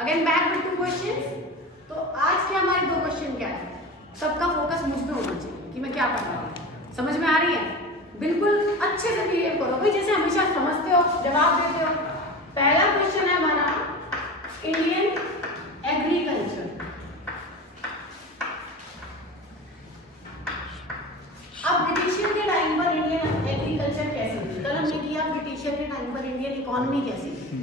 Again back with 2 questions. तो आज के हमारे 2 क्वेश्चन क्या है, सबका फोकस मुझ पे होना चाहिए कि मैं क्या पढ़ रहा हूँ। समझ में आ रही है? बिल्कुल अच्छे से बिहेव करो भाई, जैसे हमेशा समझते हो, जवाब देते हो। पहला क्वेश्चन है हमारा इंडियन एग्रीकल्चर। अब ब्रिटिशर के टाइम पर इंडियन एग्रीकल्चर कैसे थी? कल हमने किया ब्रिटिशर के टाइम पर इंडियन इकोनॉमी कैसी थी,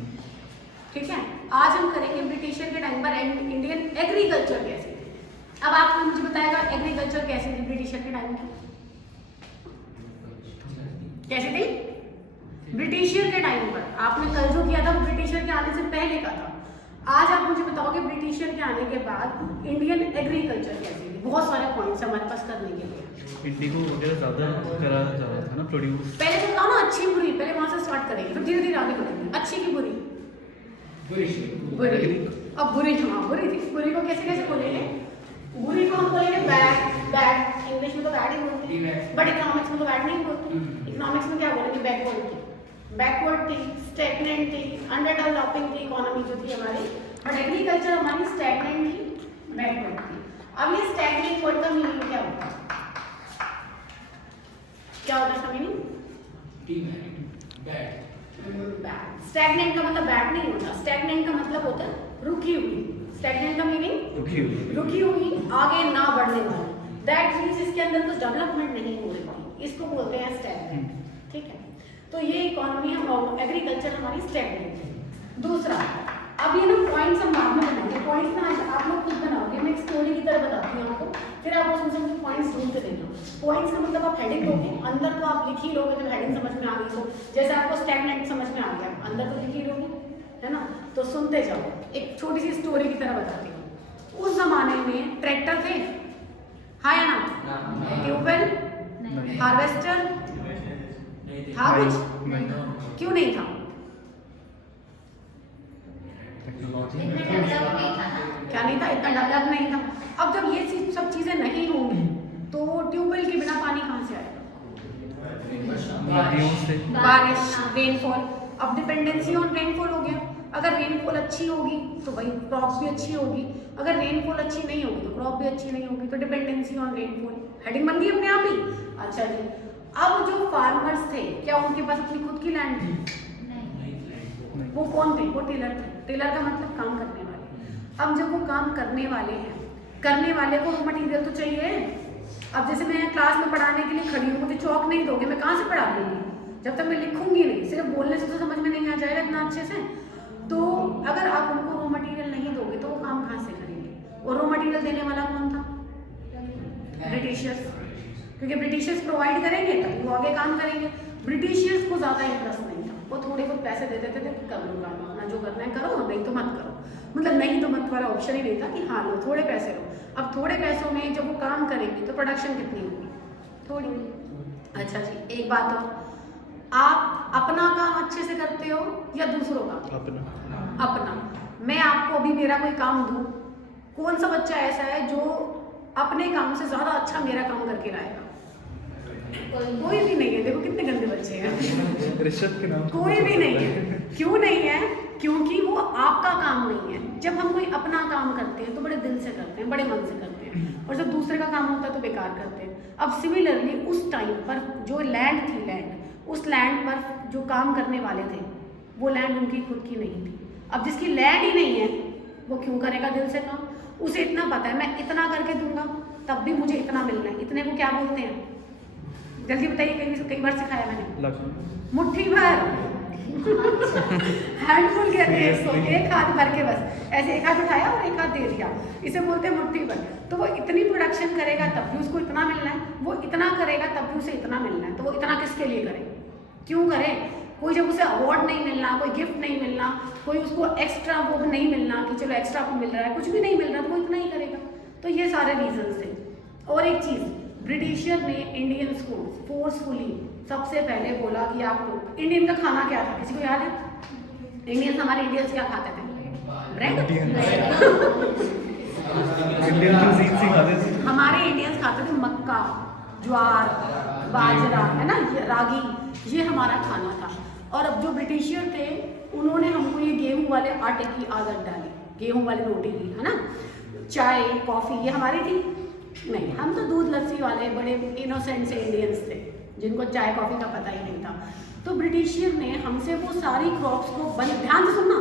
ठीक है। आज हम करेंगे ब्रिटिशर के टाइम पर इंडियन एग्रीकल्चर कैसी थी। अब आपको मुझे बताएगा एग्रीकल्चर कैसी थी ब्रिटिशर के टाइम की, कैसी थी ब्रिटिशर के टाइम पर। आपने कल जो किया था वो ब्रिटिशर के आने से पहले का था। आज आप मुझे बताओगे ब्रिटिशर के आने के बाद इंडियन एग्रीकल्चर कैसी थी। बहुत सारे पॉइंट्स हमारे पास करने के लिए। इंडिगो वगैरह ज़्यादा करा जा रहा था ना प्रोड्यूस। पहले तो बताओ ना अच्छी बुरी, पहले वहां से स्टार्ट करेंगे फिर धीरे धीरे आगे बढ़ेंगे। अच्छी की बुरी? बुरी। अब बुरी, हाँ बुरी थी। बुरी को कैसे कैसे बोलेंगे? बुरी को हम बोलेंगे बैड। बैड इंग्लिश में तो बैड ही बोलते हैं, बट इकोनॉमिक्स में तो बैड नहीं बोलते। इकोनॉमिक्स में क्या बोलेंगे? बैकवर्ड थी। बैकवर्ड थी, स्टैग्नेंट थी, अंडर डेवलपिंग थी इकोनॉमी जो थी हमारी। बट एग्रीकल्चर हमारी स्टैग्नेंट थी, बैकवर्ड थी। अब ये स्टैग्नेंट वर्ड का मीनिंग क्या होता है? क्या होता है इसका मीनिंग? बैड। स्टैग्नेंट का मतलब बैड नहीं होता। स्टैग्नेंट का मतलब होता है रुकी हुई। स्टैग्नेंट का मीनिंग रुकी हुई, आगे ना बढ़ने वाली। दैट मींस इसके अंदर कुछ डेवलपमेंट नहीं हो रही, इसको बोलते हैं स्टैग्नेंट, ठीक है। तो ये इकोनॉमी हम एग्रीकल्चर हमारी स्टैग्नेंट है। दूसरा, अब ये ना पॉइंट्स हम बाद में बनाएंगे। पॉइंट्स ना आप लोग खुद बनाओगे, मैं एक स्टोरी की तरह बताती हूँ आपको, फिर आप उसमें से पॉइंट्स ढूंढते देना। पॉइंट्स का मतलब आप हेडिंग दोगे, अंदर तो आप लिख ही लोगे जब हेडिंग समझ में आ गई तो। जैसे आपको स्टैग्नेंट समझ में आ गया, अंदर तो लिख ही लोगे, है ना। तो सुनते जाओ, एक छोटी सी स्टोरी की तरह बताती हूँ। उस जमाने में ट्रैक्टर थे, हाँ या ना? ट्यूबवेल, हार्वेस्टर था कुछ? क्यों नहीं था? क्या नहीं था? इतना डेवलप नहीं था। अब जब ये सब चीजें नहीं होंगी तो ट्यूबवेल के बिना पानी कहाँ से आएगा? बारिश, रेनफॉल। अब डिपेंडेंसी ऑन रेनफॉल हो गया। अगर रेनफॉल अच्छी होगी तो भाई क्रॉप भी अच्छी होगी, अगर रेनफॉल अच्छी नहीं होगी तो क्रॉप भी अच्छी नहीं होगी। तो डिपेंडेंसी ऑन रेनफॉल, हेडिंग बन गई अपने आप ही। अच्छा जी, अब जो फार्मर्स थे क्या उनके पास अपनी खुद की लैंड थी? वो कौन थे? वो टेलर थे। टेलर का मतलब काम करने वाले। अब जब वो काम करने वाले हैं, करने वाले को मटेरियल तो चाहिए। अब जैसे मैं क्लास में पढ़ाने के लिए खड़ी हूँ, मुझे चौक नहीं दोगे, मैं कहाँ से पढ़ा दूंगी जब तक मैं लिखूंगी नहीं। सिर्फ बोलने से तो समझ में नहीं आ जाएगा इतना अच्छे से। तो अगर आप उनको रॉ मटेरियल नहीं दोगे तो वो काम कहाँ से करेंगे? और रॉ मटेरियल देने वाला कौन था? ब्रिटिशर्स। क्योंकि ब्रिटिशर्स प्रोवाइड करेंगे तभी वो आगे काम करेंगे। ब्रिटिशर्स को ज़्यादा इंटरेस्ट नहीं था, वो थोड़े बहुत पैसे दे देते थे कि कर लो काम, अपना जो करना है करो, नहीं तो मत करो। मतलब नहीं तो मत वाला ऑप्शन ही नहीं था कि हाँ लो थोड़े पैसे लो। अब थोड़े पैसों में जब वो काम करेंगे तो प्रोडक्शन कितनी होगी? थोड़ी। अच्छा जी, एक बात और, आप अपना काम अच्छे से करते हो या दूसरों का? अपना। मैं आपको अभी मेरा कोई काम दूं, कौन सा बच्चा ऐसा है जो अपने काम से ज्यादा अच्छा मेरा काम करके लाएगा? कोई भी नहीं है। देखो कितने गंदे बच्चे हैं, रिश्वत के नाम कोई भी नहीं है। क्यों नहीं है? क्योंकि वो आपका काम नहीं है। जब हम कोई अपना काम करते हैं तो बड़े दिल से करते हैं, बड़े मन से करते हैं, और जब दूसरे का काम होता है तो बेकार करते हैं। अब सिमिलरली उस टाइम पर जो लैंड थी, उस लैंड पर जो काम करने वाले थे वो लैंड उनकी खुद की नहीं थी। अब जिसकी लैंड ही नहीं है वो क्यों करेगा दिल से काम? उसे इतना पता है मैं इतना करके दूंगा तब भी मुझे इतना मिलना है। इतने को क्या बोलते हैं? जल्दी बताइए, कई बार सिखाया मैंने। मुट्ठी भर। हैंडफुल कहते हैं इसको, एक हाथ भर के बस ऐसे एक हाथ उठाया और एक हाथ दे दिया, इसे बोलते हैं मुट्ठी भर। तो वो इतनी प्रोडक्शन करेगा तब भी उसको इतना मिलना है, वो इतना करेगा तब भी उसे इतना मिलना है। तो वो इतना किसके लिए करे? क्यों करे? कोई जब उसे अवार्ड नहीं मिलना, कोई गिफ्ट नहीं मिलना, कोई उसको एक्स्ट्रा वो नहीं मिलना कि चलो एक्स्ट्रा मिल रहा है, कुछ भी नहीं मिल रहा तो वो इतना ही करेगा। तो ये सारे रीजंस थे। और एक चीज, ब्रिटिशर ने इंडियंस को फोर्सफुली सबसे पहले बोला कि आप लोग, इंडियन का खाना क्या था किसी को याद है? इंडियंस, हमारे इंडियंस क्या खाते थे? ब्रेड। हमारे इंडियंस खाते थे मक्का, ज्वार, बाजरा, है ना, रागी, ये हमारा खाना था। और अब जो ब्रिटिशर थे उन्होंने हमको ये गेहूं वाले आटे की आदत डाली। गेहूं वाली रोटी की, है ना। चाय कॉफ़ी ये हमारी थी नहीं, हम तो दूध लस्सी वाले बड़े इनोसेंट से इंडियंस थे जिनको चाय कॉफ़ी का पता ही नहीं था। तो ब्रिटिशियर ने हमसे वो सारी क्रॉप्स को बंद, ध्यान से सुनना,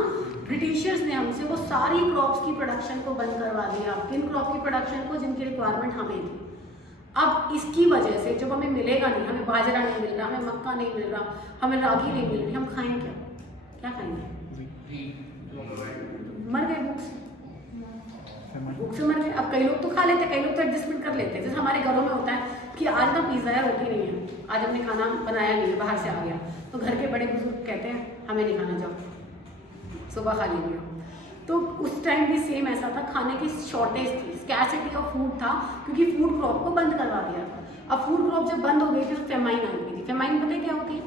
ब्रिटिशर्स ने हमसे वो सारी क्रॉप्स की प्रोडक्शन को बंद करवा दिया, किन क्रॉप की प्रोडक्शन को जिनकी रिक्वायरमेंट हमें थी। अब इसकी वजह से जब हमें मिलेगा नहीं, हमें बाजरा नहीं मिल रहा, हमें मक्का नहीं मिल रहा, हमें रागी नहीं मिल रही, हम खाएं क्या? क्या खाएंगे? मर गए भूख से, भूख से मर गए। अब कई लोग तो खा लेते, कई लोग तो एडजस्टमेंट कर लेते हैं। जैसे हमारे घरों में होता है कि आज ना पिज़्ज़ा है, रोटी नहीं है, आज हमने खाना बनाया नहीं है, बाहर से आ गया, तो घर के बड़े बुजुर्ग कहते हैं हमें नहीं खाना, जाओ सुबह खा लीजिए। तो उस टाइम भी सेम ऐसा था, खाने की शॉर्टेज थी, स्कैरसिटी ऑफ फूड था, क्योंकि फूड क्रॉप को बंद करवा दिया था। अब फूड क्रॉप जब बंद हो गई थी तो फेमाइन आ गई थी। फेमाइन पता है क्या होती है?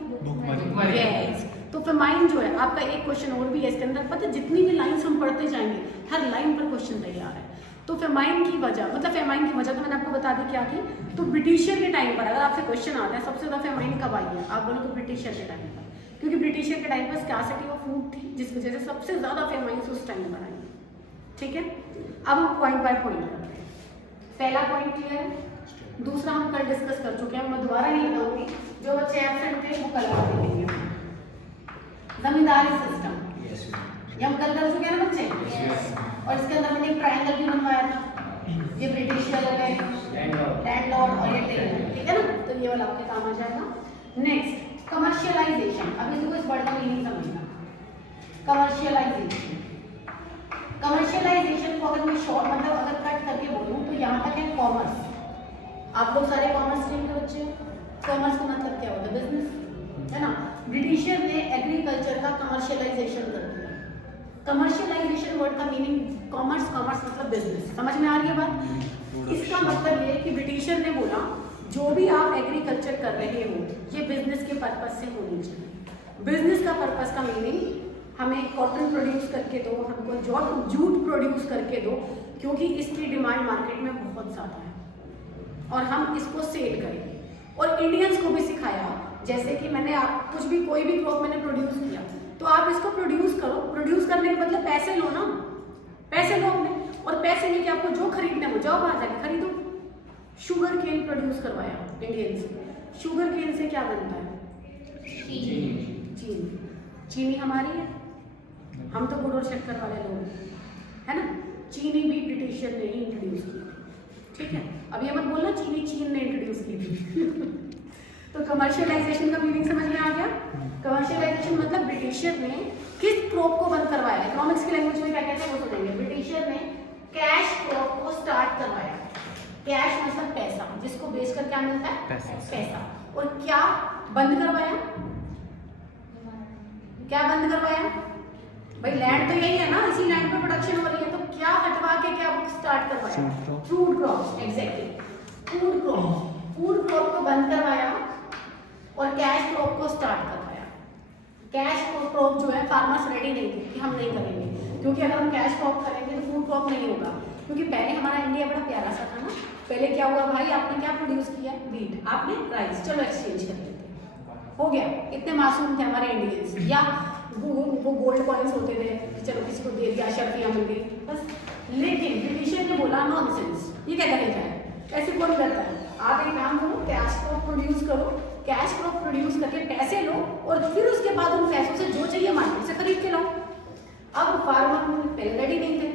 यस। तो फेमाइन जो है, आपका एक क्वेश्चन और भी है इसके अंदर, पता है जितनी भी लाइन्स हम पढ़ते जाएंगे हर लाइन पर क्वेश्चन तैयार है। तो फेमाइन की वजह, मतलब फेमाइन की वजह तो मैंने आपको बता दी क्या थी। तो ब्रिटिशर के टाइम पर अगर आपसे क्वेश्चन आता है सबसे ज़्यादा फेमाइन कब आई है, आप बोलो तो ब्रिटिशर के टाइम पर, क्योंकि ब्रिटिशर के टाइम पर स्कैरसिटी ऑफ फूड थी, जिस वजह से सबसे ज़्यादा फेमाइंस उस टाइम पर आई। ठीक है, अब हम पॉइंट बाय पॉइंट करते हैं। पहला पॉइंट क्लियर है, दूसरा हम कल डिस्कस कर चुके हैं, मैं दोबारा नहीं बताऊंगी, जो बच्चे एब्सेंट थे वो कल बात करेंगे। जमींदारी सिस्टम ये हम कल कर चुके हैं ना बच्चे, और इसके अंदर मैंने एक ट्रायंगल भी बनवाया था, ये ब्रिटिशर हो गए, लैंडलॉर्ड और ये टेलर, ठीक है ना, तो ये वाला आपके काम आ जाएगा। नेक्स्ट कमर्शियलाइजेशन, अब इसको इस वर्ड का मीनिंग समझना। कमर्शियलाइजेशन, कमर्शियलाइजेशन को अगर मैं शॉर्ट मतलब अगर कट करके बोलूँ तो यहाँ तक है कॉमर्स। आप लोग सारे कॉमर्स स्ट्रीम के बच्चे, कॉमर्स का मतलब क्या होता है? बिजनेस, है ना। ब्रिटिशर ने एग्रीकल्चर का कमर्शियलाइजेशन कर दिया। कमर्शियलाइजेशन वर्ड का मीनिंग कॉमर्स, कॉमर्स मतलब बिजनेस, समझ में आ रही है बात? इसका मतलब ये कि ब्रिटिशर ने बोला जो भी आप एग्रीकल्चर कर रहे हो ये बिजनेस के पर्पज से होनी चाहिए। बिजनेस का पर्पज का मीनिंग हमें कॉटन प्रोड्यूस करके दो, हमको जूट प्रोड्यूस करके दो, क्योंकि इसकी डिमांड मार्केट में बहुत ज़्यादा है और हम इसको सेल करेंगे। और इंडियंस को भी सिखाया, जैसे कि मैंने आप कुछ भी कोई भी क्रॉप मैंने प्रोड्यूस किया तो आप इसको प्रोड्यूस करो, प्रोड्यूस करने के मतलब पैसे लो ना, पैसे लो अपने, और पैसे लेके आपको जो खरीदना है वो जाओ बाहर जाके खरीदो। शुगर केन प्रोड्यूस करवाया इंडियन से। शुगर केन से क्या बनता है? चीनी। चीनी हमारी है, हम तो गुड़ और शक्कर वाले लोग हैं, है ना। चीनी भी ब्रिटिशर ने ही इंट्रोड्यूस की थी, ठीक है। अब ये मत बोलना चीनी चीन ने इंट्रोड्यूस की थी। तो कमर्शियलाइजेशन का मीनिंग समझ में आ गया। कमर्शियलाइजेशन मतलब ब्रिटिशर ने किस क्रॉप को बंद करवाया, इकोनॉमिक्स की लैंग्वेज में क्या कहते हैं वो सुनेंगे। ब्रिटिशर ने कैश क्रॉप को स्टार्ट करवाया। कैश मतलब पैसा, जिसको बेचकर क्या मिलता है? पैसा। और क्या बंद करवाया? क्या बंद करवाया? भाई लैंड तो यही है ना, इसी लैंड पे प्रोडक्शन हो रही है, तो क्या हटवा के क्या स्टार्ट करवाया? Food crops, exactly food crop. Food crop को बंद करवाया और कैश क्रॉप को स्टार्ट करवाया। कैश क्रॉप जो है फार्मर्स रेडी नहीं थे कि हम नहीं करेंगे, क्योंकि अगर हम कैश क्रॉप करेंगे तो फूड क्रॉप नहीं होगा। क्योंकि पहले हमारा इंडिया बड़ा प्यारा सा था ना, पहले क्या हुआ भाई, आपने क्या प्रोड्यूस किया? वीट, आपने राइस, चलो एक्सचेंज कर लेते हैं, हो गया। इतने मासूम थे हमारे इंडियंस, या वो गोल्ड कॉइन्स होते थे कि चलो किसी को दे दिया, शर्फियाँ मिल गई बस। लेकिन ब्रिटिशर ने बोला नॉनसेंस, ये क्या करेगा है, ऐसे कौन करता है? आप एक काम करो, कैश क्रॉप प्रोड्यूस करो, कैश क्रॉप प्रोड्यूस करके पैसे लो और फिर उसके बाद उन पैसों से जो चाहिए मार्केट से खरीद के लाओ। अब फार्मर पहले रेडी नहीं थे,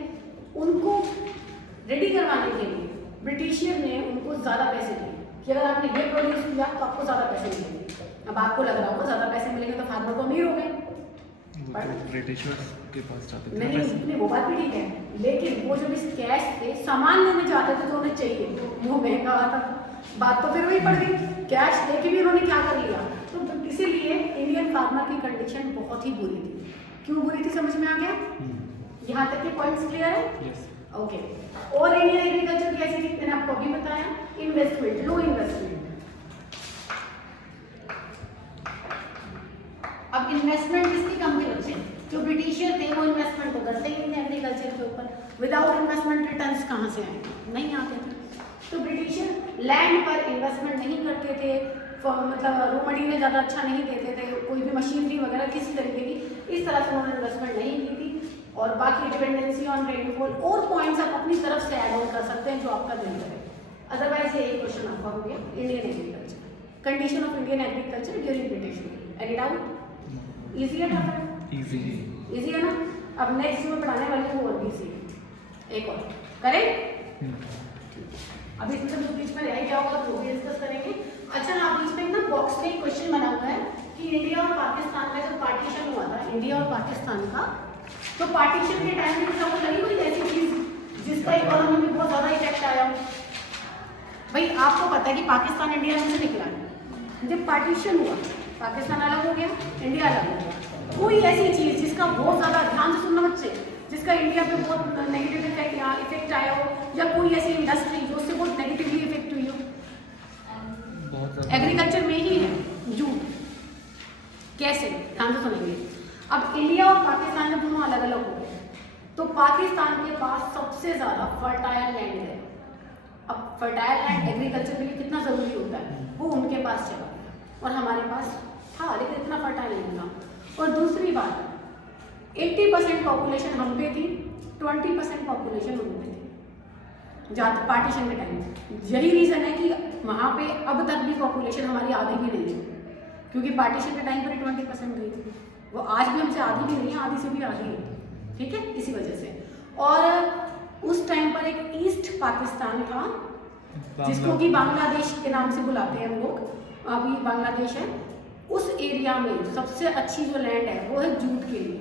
उनको रेडी करवाने के लिए ब्रिटिशियर ने उनको ज़्यादा पैसे दिए कि अगर आपने ये प्रोड्यूस किया तो आपको ज़्यादा पैसे मिलेंगे। अब आपको लग रहा होगा ज़्यादा पैसे मिलेंगे तो फार्मर तो अमीर हो गए, ब्रिटिशर्स के पास जाते थे नहीं, वो बात भी ठीक है, लेकिन वो जब इस कैश से सामान लेने जाते थे जो उन्हें चाहिए वो महंगा आता था। बात तो फिर वही पड़ गई, कैश लेके भी उन्होंने क्या कर लिया। तो इसीलिए इंडियन फार्मर की कंडीशन बहुत ही बुरी थी। क्यों बुरी थी समझ में आ गया? यहाँ तक के पॉइंट्स क्लियर है? ओके। और इंडियन एग्रीकल्चर कैसी थी मैंने आपको अभी बताया, इन्वेस्टमेंट, लो इन्वेस्टमेंट। अब इन्वेस्टमेंट किसकी कम थी बच्चे? जो ब्रिटिशर थे वो इन्वेस्टमेंट तो करते ही नहीं थे एग्रीकल्चर के ऊपर। विदाउट इन्वेस्टमेंट रिटर्न्स कहाँ से आएंगे? नहीं आते थे। तो ब्रिटिशर लैंड पर इन्वेस्टमेंट नहीं करते थे, मतलब रॉ मटीरियल ज़्यादा अच्छा नहीं देते थे, कोई भी मशीनरी वगैरह किसी तरीके की इस तरह से उन्होंने इन्वेस्टमेंट नहीं की थी। और बाकी डिपेंडेंसी ऑन रेनफॉल और पॉइंट्स आप अपनी तरफ से ऐड ऑन कर सकते हैं जो आपका दिल करे। अदरवाइज ये एक क्वेश्चन आपका हो गया Indian agriculture, condition of Indian agriculture during British rule. Any doubt? Easy है ना? इजी है ना? अब नेक्स्ट जो मैं पढ़ाने वाली हूँ और भी इजी है, एक और करें। अभी इसमें तो बीच में रह गया होगा तो वो भी डिस्कस करेंगे। अच्छा ना, बीच में ना बॉक्स में एक क्वेश्चन बना हुआ है कि इंडिया और पाकिस्तान का जो पार्टीशन हुआ था, इंडिया और पाकिस्तान का, तो पार्टीशन के टाइम में सब कहीं कोई ऐसी चीज जिसका इकोनॉमी में बहुत ज्यादा इफेक्ट आया हो। भाई आपको पता है कि पाकिस्तान इंडिया में से निकला है, जब पार्टीशन हुआ पाकिस्तान अलग हो गया, इंडिया अलग हो गया। कोई ऐसी चीज जिसका बहुत ज्यादा, ध्यान से सुनना बच्चे, जिसका इंडिया पे बहुत नेगेटिव इफेक्ट आया हो, या कोई ऐसी इंडस्ट्री जो उससे बहुत नेगेटिवली इफेक्ट हुई हो। एग्रीकल्चर में ही है जूट। कैसे? ध्यान से सुनेंगे। अब इंडिया और पाकिस्तान में दोनों अलग अलग हो गए, तो पाकिस्तान के पास सबसे ज्यादा फर्टाइल लैंड है। अब फर्टाइल लैंड एग्रीकल्चर के लिए कितना जरूरी होता है, वो उनके पास चला गया और हमारे पास था लेकिन इतना फर्टाइल नहीं था। और दूसरी बात, 80% पॉपुलेशन हम पे थी, 20% पॉपुलेशन उन पे थी जहाँ पार्टीशन के टाइम। यही रीज़न है कि वहाँ पे अब तक भी पॉपुलेशन हमारी आधी भी नहीं है, क्योंकि पार्टीशन के टाइम पर 20% गई, वो आज भी हमसे आधी भी नहीं है, आधी से भी आधी है। ठीक है, इसी वजह से। और उस टाइम पर एक ईस्ट पाकिस्तान था जिसको कि बांग्लादेश के नाम से बुलाते हैं हम लोग, अभी बांग्लादेश है। उस एरिया में सबसे अच्छी जो लैंड है वो है जूट के लिए,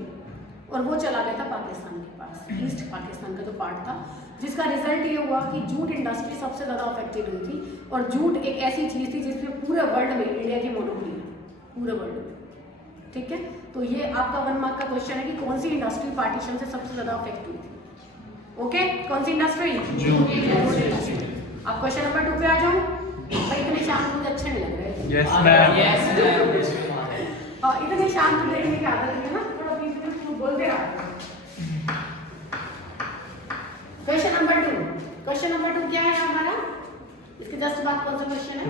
और वो चला गया था पाकिस्तान के पास, ईस्ट पाकिस्तान का जो पार्ट था, जिसका रिजल्ट ये हुआ कि जूट इंडस्ट्री सबसे ज़्यादा अफेक्टेड हुई थी। और जूट एक ऐसी चीज़ थी जिसमें पूरे वर्ल्ड में इंडिया की मोनोपोली है, पूरे वर्ल्ड में। ठीक है, तो ये आपका 1 मार्क का क्वेश्चन है कि कौन सी इंडस्ट्री पार्टीशन से सबसे ज़्यादा अफेक्ट हुई थी। ओके, कौन सी इंडस्ट्री? Jute industry. अब क्वेश्चन नंबर 2 पे आ जाऊँ। भाई इतने शांत मुझे अच्छे नहीं लग रहे। Yes ma'am. इतने शांत देखने की आदत है ना, थोड़ा बीच में बोलते रहा। क्वेश्चन नंबर 2 क्या है हमारा? इसके जस्ट बाद कौन सा क्वेश्चन है?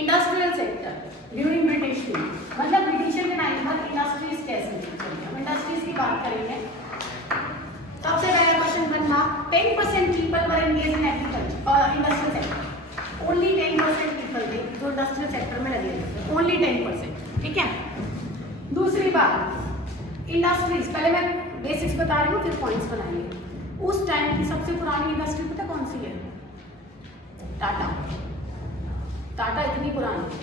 Industrial sector during British rule, मतलब ब्रिटिशर के टाइम पर इंडस्ट्रीज कैसे चली। हम इंडस्ट्रीज की बात करेंगे। सबसे पहला क्वेश्चन बनना, 10% people were engage in agriculture और इंडस्ट्रियल सेक्टर। ओनली 10% पीपल थे जो इंडस्ट्रियल सेक्टर में लगे थे, ओनली 10%। ठीक है। दूसरी बात, इंडस्ट्रीज, पहले मैं बेसिक्स बता रही हूँ फिर पॉइंट्स बनाएंगे। उस टाइम की सबसे पुरानी इंडस्ट्री पता कौन सी है? टाटा। टाटा इतनी पुरानी।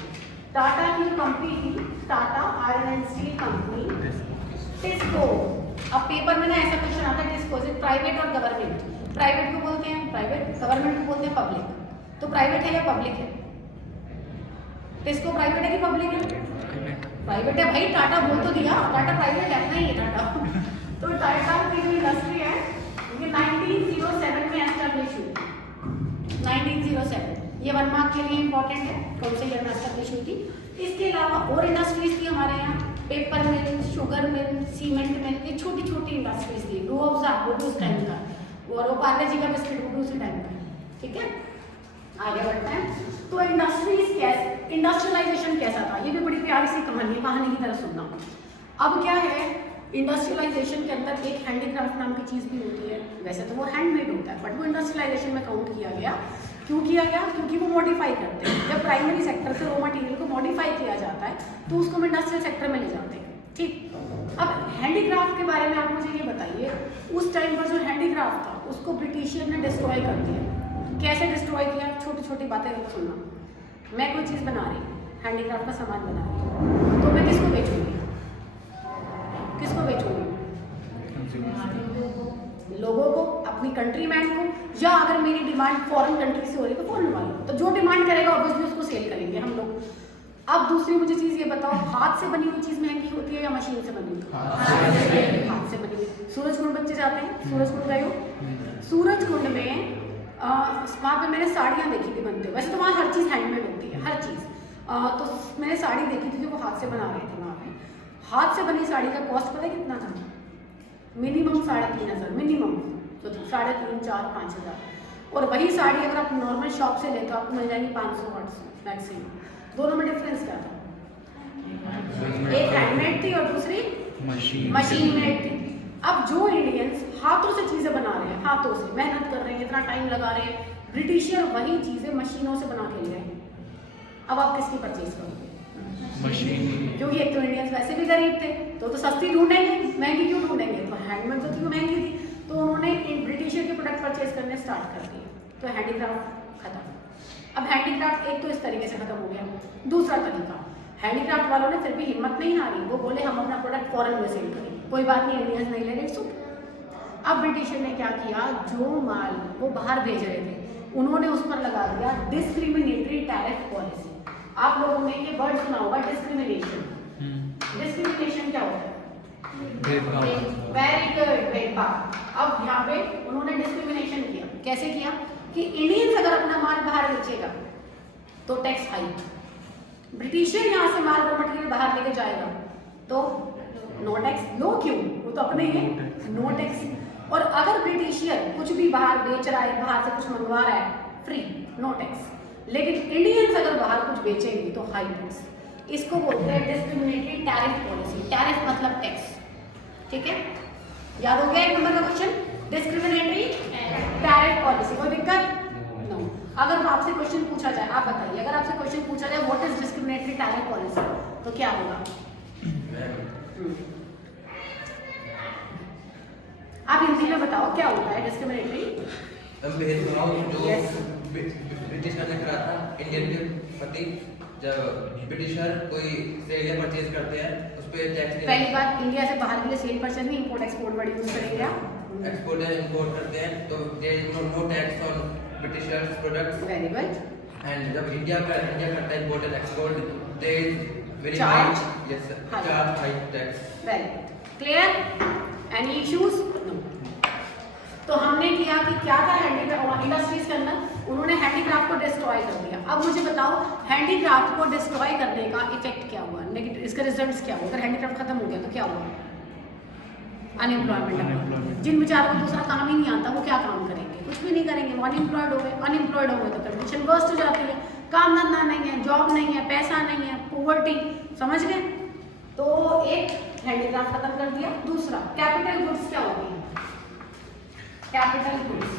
टाटा की कंपनी थी Tata iron and steel company. TISCO, अब पेपर में ना ऐसा क्वेश्चन आता है, टिस्को से प्राइवेट और गवर्नमेंट। प्राइवेट को बोलते हैं प्राइवेट, गवर्नमेंट को बोलते हैं पब्लिक। तो प्राइवेट है या पब्लिक है? टिस्को प्राइवेट है कि पब्लिक है? प्राइवेट है भाई, टाटा बोल तो दिया, टाटा प्राइवेट है, नहीं है टाटा। तो टाटा की जो इंडस्ट्री है ये 1907 में एस्टैब्लिश हुई। 1907, ये 1 मार्क के लिए इंपॉर्टेंट है, कौन से ईयर में एस्टैब्लिश हुई थी। इसके अलावा और इंडस्ट्रीज थी हमारे यहाँ, पेपर मिल, शुगर मिल, सीमेंट मिल, ये छोटी छोटी इंडस्ट्रीज थी। रूह अफ़ज़ा वो भी उस टाइम का, और वो पार्ले जी का बिस्किट वो भी उसी टाइम का। ठीक है, आगे बढ़ते हैं। तो इंडस्ट्रीज कैसे, इंडस्ट्रियलाइजेशन कैसा था, ये भी बड़ी प्यारी सी कहानी है, कहानी की तरह सुनना। अब क्या है, इंडस्ट्रियलाइजेशन के अंदर एक हैंडीक्राफ्ट नाम की चीज़ भी होती है। वैसे तो वो हैंडमेड होता है, बट वो इंडस्ट्रियलाइजेशन में काउंट किया गया। क्यों किया गया? क्योंकि वो मॉडिफाई करते हैं। जब प्राइमरी सेक्टर से रॉ मटेरियल को मॉडिफाई किया जाता है तो उसको हम इंडस्ट्रियल सेक्टर में ले जाते हैं। ठीक, अब हैंडीक्राफ्ट के बारे में आप मुझे ये बताइए, उस टाइम पर जो हैंडीक्राफ्ट था उसको ब्रिटिशियर ने डिस्ट्रॉय कर दिया। कैसे डिस्ट्रॉय किया? छोटी छोटी बातें सुनना। मैं कोई चीज़ बना रही, हैंडीक्राफ्ट का सामान बना रही, तो मैं किसको बेचूंगी? किसको बेचूंगी? लोगों को, अपनी कंट्री मैन को, या अगर मेरी डिमांड फॉरेन कंट्री से हो रही है तो फॉरेन वालों, तो जो डिमांड करेगा ऑब्वियसली उसको सेल करेंगे हम लोग। अब दूसरी मुझे चीज़ ये बताओ, हाथ से बनी हुई चीज़ महंगी होती है या मशीन से बनी हुई? हाथ से बनी हुई। सूरजकुंड बच्चे जाते हैं, सूरजकुंड गए हो? सूरजकुंड में वहाँ पे मैंने साड़ियाँ देखी थी बनते हुए। वैसे तो वहाँ हर चीज़ हैंडमेड होती है, हर चीज़। तो मैंने साड़ी देखी थी जो वो हाथ से बना रहे थे वहाँ पे। हाथ से बनी साड़ी का कॉस्ट पता है कितना था? मिनिमम 3,500, मिनिमम तो 3,500, 4,000, 5,000। और वही साड़ी अगर आप नॉर्मल शॉप से लेते हो आपको मिल जाएगी 500 मैक्सिमम। दोनों में डिफरेंस क्या था? एक हैंडमेड थी और दूसरी मशीन मेड थी। अब जो इंडियंस हाथों से चीजें बना रहे हैं, हाथों से मेहनत कर रहे हैं, इतना टाइम लगा रहे हैं, ब्रिटिशर वही चीजें मशीनों से बना के ले आए। अब आप किसकी परचेज करोगे? मशीन। क्योंकि एक तो इंडियंस वैसे भी गरीब थे, तो सस्ती ढूंढेंगे, महंगी क्यों ढूंढेंगे? तो हैंडमेड तो थी, महंगी थी, तो उन्होंने ब्रिटिशर के प्रोडक्ट परचेज करने स्टार्ट कर दिए, तो हैंडीक्राफ्ट खत्म। अब हैंडीक्राफ्ट एक तो इस तरीके से खत्म हो गया। दूसरा तरीका, हैंडीक्राफ्ट वालों ने फिर भी हिम्मत नहीं हारी, वो बोले हम अपना प्रोडक्ट फॉरेन में सेल करेंगे, कोई बात नहीं, इंडियंस नहीं ले रहे। अब ब्रिटिशर ने क्या किया, जो माल वो बाहर भेज रहे थे उन्होंने उस पर लगा दिया डिस्क्रिमिनेटरी टैरिफ पॉलिसी। आप लोगों ने ये वर्ड सुना होगा, डिस्क्रिमिनेशन। डिस्क्रिमिनेशन क्या होता है? भेदभाव। वेरी गुड, भेदभाव। अब यहाँ पे उन्होंने डिस्क्रिमिनेशन किया। कैसे किया कि इंडियंस अगर अपना माल बाहर बेचेगा तो टैक्स हाई, ब्रिटिशर यहाँ से माल रॉ मटेरियल बाहर लेके जाएगा तो नो टैक्स। लो क्यों? वो तो अपने ही है, नो टैक्स। और अगर ब्रिटिशियर कुछ भी बाहर बेच रहा है, बाहर से कुछ मंगवा रहा है, फ्री, नो टैक्स। लेकिन इंडियंस अगर बाहर कुछ बेचेंगे तो हाई टैक्स। इसको बोलते हैं डिस्क्रिमिनेटरी टैरिफ पॉलिसी। टैरिफ मतलब टैक्स, ठीक है? याद हो गया एक नंबर का क्वेश्चन, डिस्क्रिमिनेटरी टैरिफ पॉलिसी। कोई दिक्कत? नो। अगर आपसे क्वेश्चन पूछा जाए, आप बताइए, अगर आपसे क्वेश्चन पूछा जाए what is discriminatory tariff policy, तो क्या होगा? आप हिंदी में बताओ क्या होता है डिस्क्रिमिनेटरी? भेदभाव जो ब्रिटिशर ने करा था इंडियन के प्रति। जब ब्रिटिशर कोई सेल या परचेज करते हैं उस पर टैक्स। पहली बात, इंडिया से बाहर के लिए सेल परचेज नहीं, इंपोर्ट एक्सपोर्ट वर्ड यूज करेंगे आप। एक्सपोर्ट या इंपोर्ट करते हैं तो there is no tax on Britishers products. Very good. And जब इंडिया करता है import and export there is very Charge? High, yes sir, High. Charge high tax. Very good. Clear? Any issues? No. तो हमने किया कि क्या था handicraft industries के अंदर, उन्होंने हैंडीक्राफ्ट को डिस्ट्रॉय कर दिया। अब मुझे बताओ हैंडीक्राफ्ट को डिस्ट्रॉय करने का इफेक्ट क्या हुआ, नेगेटिव, इसका रिजल्ट्स क्या हुआ? अगर हैंडीक्राफ्ट खत्म हो गया तो क्या हुआ? अनएम्प्लॉयमेंट। जिन बेचारों को दूसरा काम ही नहीं आता वो क्या काम करेंगे? कुछ भी नहीं करेंगे, वो अनएम्प्लॉयड हो गए। अनएम्प्लॉयड हो गए तो कंडीशन वर्स्ट हो जाती है, काम धंधा नहीं है, जॉब नहीं है, पैसा नहीं है, पॉवर्टी। समझ गए? तो एक हैंडीक्राफ्ट खत्म कर दिया। दूसरा, कैपिटल गुड्स क्या होती है? कैपिटल गुड्स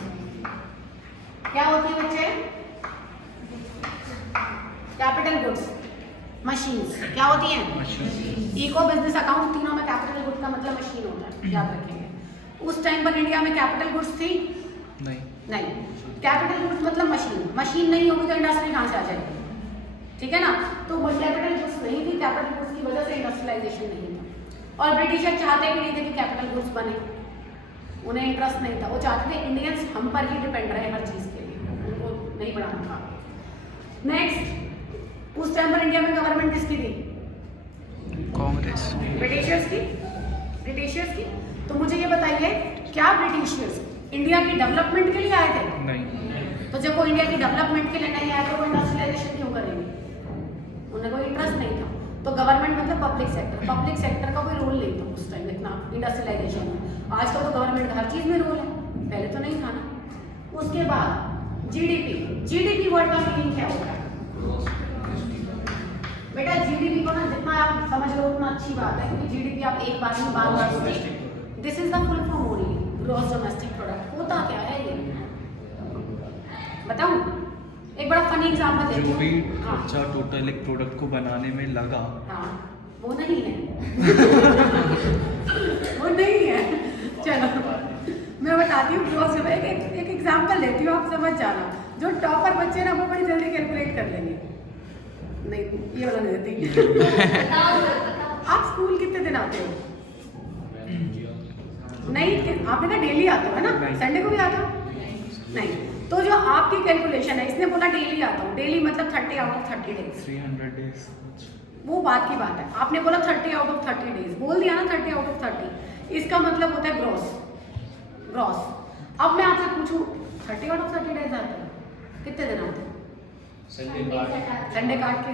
क्या होती है बच्चे? कैपिटल गुड्स मशीन्स क्या होती हैं? इको, बिजनेस, अकाउंट, तीनों में कैपिटल गुड्स का मतलब मशीन होता है, याद रखेंगे। उस टाइम पर इंडिया में कैपिटल गुड्स थी? नहीं। कैपिटल गुड्स मतलब मशीन। मशीन नहीं होगी तो इंडस्ट्री कहाँ से आ जाएगी? ठीक है ना? तो वो कैपिटल गुड्स नहीं थी, कैपिटल गुड्स की वजह से इंडस्ट्रियलाइजेशन नहीं था। और ब्रिटिशर चाहते भी नहीं थे कि कैपिटल गुड्स बने, उन्हें इंटरेस्ट नहीं था। वो चाहते थे इंडियंस हम पर ही डिपेंड रहे हर चीज़ के लिए, उनको नहीं बढ़ाना था। नेक्स्ट, उस टाइम पर इंडिया में गवर्नमेंट किसकी थी? कांग्रेस। ब्रिटिशर्स की। ब्रिटिशर्स की। तो मुझे ये बताइए, क्या ब्रिटिशर्स इंडिया की डेवलपमेंट के लिए आए थे? नहीं। तो जब वो इंडिया की डेवलपमेंट के लिए नहीं आए तो वो इंडस्ट्रियलाइजेशन क्यों करेंगे? उन्हें कोई इंटरेस्ट नहीं था। तो गवर्नमेंट मतलब पब्लिक सेक्टर, पब्लिक सेक्टर का कोई रोल नहीं था उस टाइम इतना इंडस्ट्रियलाइजेशन में। आजकल तो गवर्नमेंट का हर चीज़ में रोल है, पहले तो नहीं था ना। उसके बाद जीडीपी। जीडीपी वर्ड का मीनिंग क्या होता है बेटा? जीडीपी को ना जितना आप समझ लो उतना अच्छी बात है, क्योंकि जीडीपी आप एक बार में बार सुनिए। This is the full form only, gross domestic product. होता क्या है ये बताऊं? एक बड़ा फनी एग्जांपल देती जो भी हूँ। हाँ खर्चा टोटल एक प्रोडक्ट को बनाने में लगा, हाँ, वो नहीं है वो नहीं है। चलो मैं बताती हूँ, ग्रॉस एक एग्जांपल देती हूँ, आप समझ जाना। जो टॉपर बच्चे ना वो बड़ी जल्दी कैलकुलेट कर लेंगे। नहीं, ये वाला नहीं देती। आप स्कूल कितने दिन आते हो? नहीं, आपने कहा डेली आते हो है ना? संडे को भी आते हो? नहीं। तो जो आपकी कैलकुलेशन है, इसने बोला डेली आता हूँ। डेली मतलब 30 आउट ऑफ 30 डेज, 300 डेज। वो बात की बात है। आपने बोला 30 आउट ऑफ 30 डेज, बोल दिया ना 30 आउट ऑफ 30। इसका मतलब होता है ग्रॉस। ग्रॉस। अब मैं आपसे पूछूं 30 आउट ऑफ 30 डेज आते हैं, कितने दिन आते हैं? संडे काट के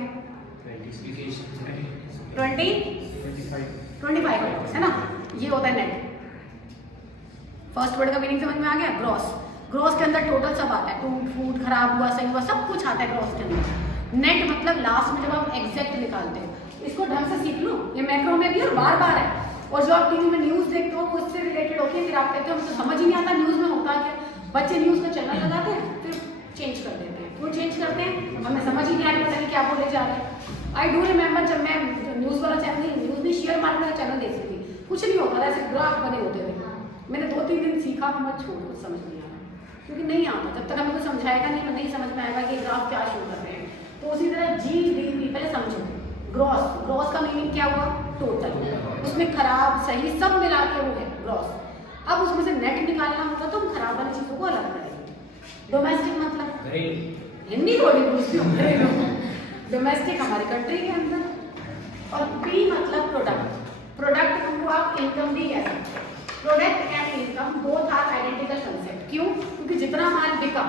25 आवर्स है ना? ये होता है नेट। फर्स्ट वर्ड का मीनिंग समझ में आ गया? ग्रॉस। ग्रॉस के अंदर टोटल सब आता है, टूट फूट, खराब हुआ, सही हुआ, सब कुछ आता है ग्रॉस के अंदर। नेट मतलब लास्ट में जब आप एग्जैक्ट निकालते हैं। इसको ढंग से सीख लो, ये मैक्रो में भी और बार बार है। और जो आप टीवी में न्यूज़ देखते हो वो उससे रिलेटेड होती है, फिर आप कहते हो हमको समझ ही नहीं आता न्यूज़ में होता क्या। बच्चे न्यूज़ का चैनल लगाते हैं फिर चेंज कर देते हैं, क्यों चेंज करते हैं हमें समझ ही नहीं आ रही, पता नहीं क्या बोले जा रहे हैं। आई डू रिमेंबर जब मैं न्यूज़ वाला चैनल, न्यूज़ नहीं शेयर मार्केट का चैनल देखती थी, कुछ नहीं होता था, ऐसे ग्राफ बने होते थे। मैंने 2-3 दिन सीखा, मैं छोड़, कुछ समझ नहीं आ रहा क्योंकि नहीं आता, जब तक हमें कोई समझाएगा नहीं, नहीं समझ में आएगा कि ग्राफ क्या शो कर रहे हैं। तो उसी तरह GDP पहले समझो, ग्रॉस, ग्रॉस का मीनिंग क्या हुआ, टोटल, उसमें खराब सही सब मिला के वो है ग्रॉस। अब उसमें से नेट निकालना होगा तो हम खराब वाली चीज़ों को अलग करेंगे। डोमेस्टिक मतलब हिंदी थोड़ी पूछती हूँ, डोमेस्टिक हमारी कंट्री के अंदर। और P मतलब प्रोडक्ट, प्रोडक्ट को आप इनकम भी कह सकते हैं। Product and income both are identical concept. क्यों? क्योंकि जितना माल बिका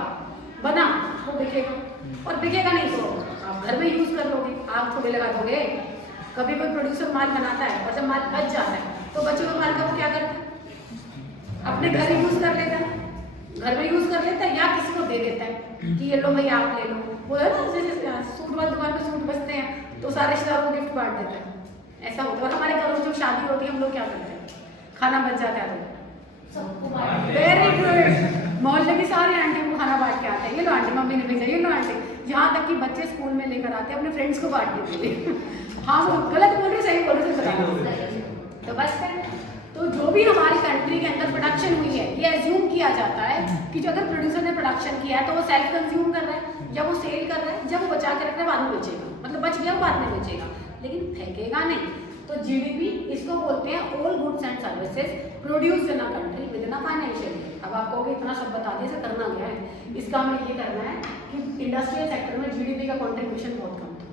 बना वो बिकेगा, और बिकेगा नहीं तो आप घर में यूज़ कर लोगे, आप थोड़े लगा दोगे। कभी कोई प्रोड्यूसर माल बनाता है और जब माल बच जाता है तो बचे हुए माल का वो क्या करता है, अपने घर ही यूज़ कर लेता है, घर में यूज़ कर लेता है या किसी को दे देता है कि ये लो भाई आप ले लो। वो है ना जैसे सूट वाली दुकान पे सूट बचते हैं तो सारे रिश्तेदारों को गिफ्ट बांट देता है, ऐसा होता है। और हमारे घरों में जब शादी होती है हम लोग क्या करते हैं, खाना बच जाता है तो सबको बांट, वेरी गुड, मोहल्ले की सारी आंटी को खाना बांट के आते हैं, ये लो आंटी मम्मी ने भेजा, ये लो आंटी, यहाँ तक कि बच्चे स्कूल में लेकर आते हैं अपने फ्रेंड्स को बांटने के लिए। हाँ वो गलत बोल रहे सही बोल रहे थे, तो बस है। तो जो भी हमारी कंट्री के अंदर प्रोडक्शन हुई है ये एज्यूम किया जाता है कि जो अगर प्रोड्यूसर ने प्रोडक्शन किया है तो वो सेल्फ कंज्यूम कर रहा है, जब वो सेल कर रहा है, जब वो बचा के रख रहा है बाद में बेचेगा, मतलब बच गया बाद में बेचेगा, लेकिन फेंकेगा नहीं। तो GDP इसको बोलते हैं all goods and services produced in a country with in a financial year. अब आपको इतना सब बता दिया, इसे करना क्या है, इसका हमें ये करना है कि इंडस्ट्रियल सेक्टर में GDP का कॉन्ट्रीब्यूशन बहुत कम था,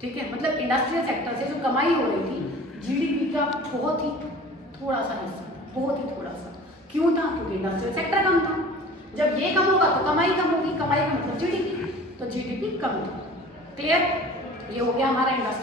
ठीक है, मतलब इंडस्ट्रियल सेक्टर से जो कमाई हो रही थी GDP का बहुत ही थोड़ा सा हिस्सा, बहुत ही थोड़ा सा। क्यों था? क्योंकि इंडस्ट्रियल सेक्टर कम था। जब ये कम होगा तो कमाई कम होगी, कमाई का मतलब GDP, तो GDP कम था। क्लियर? ये हो गया हमारा इंडस्ट्री।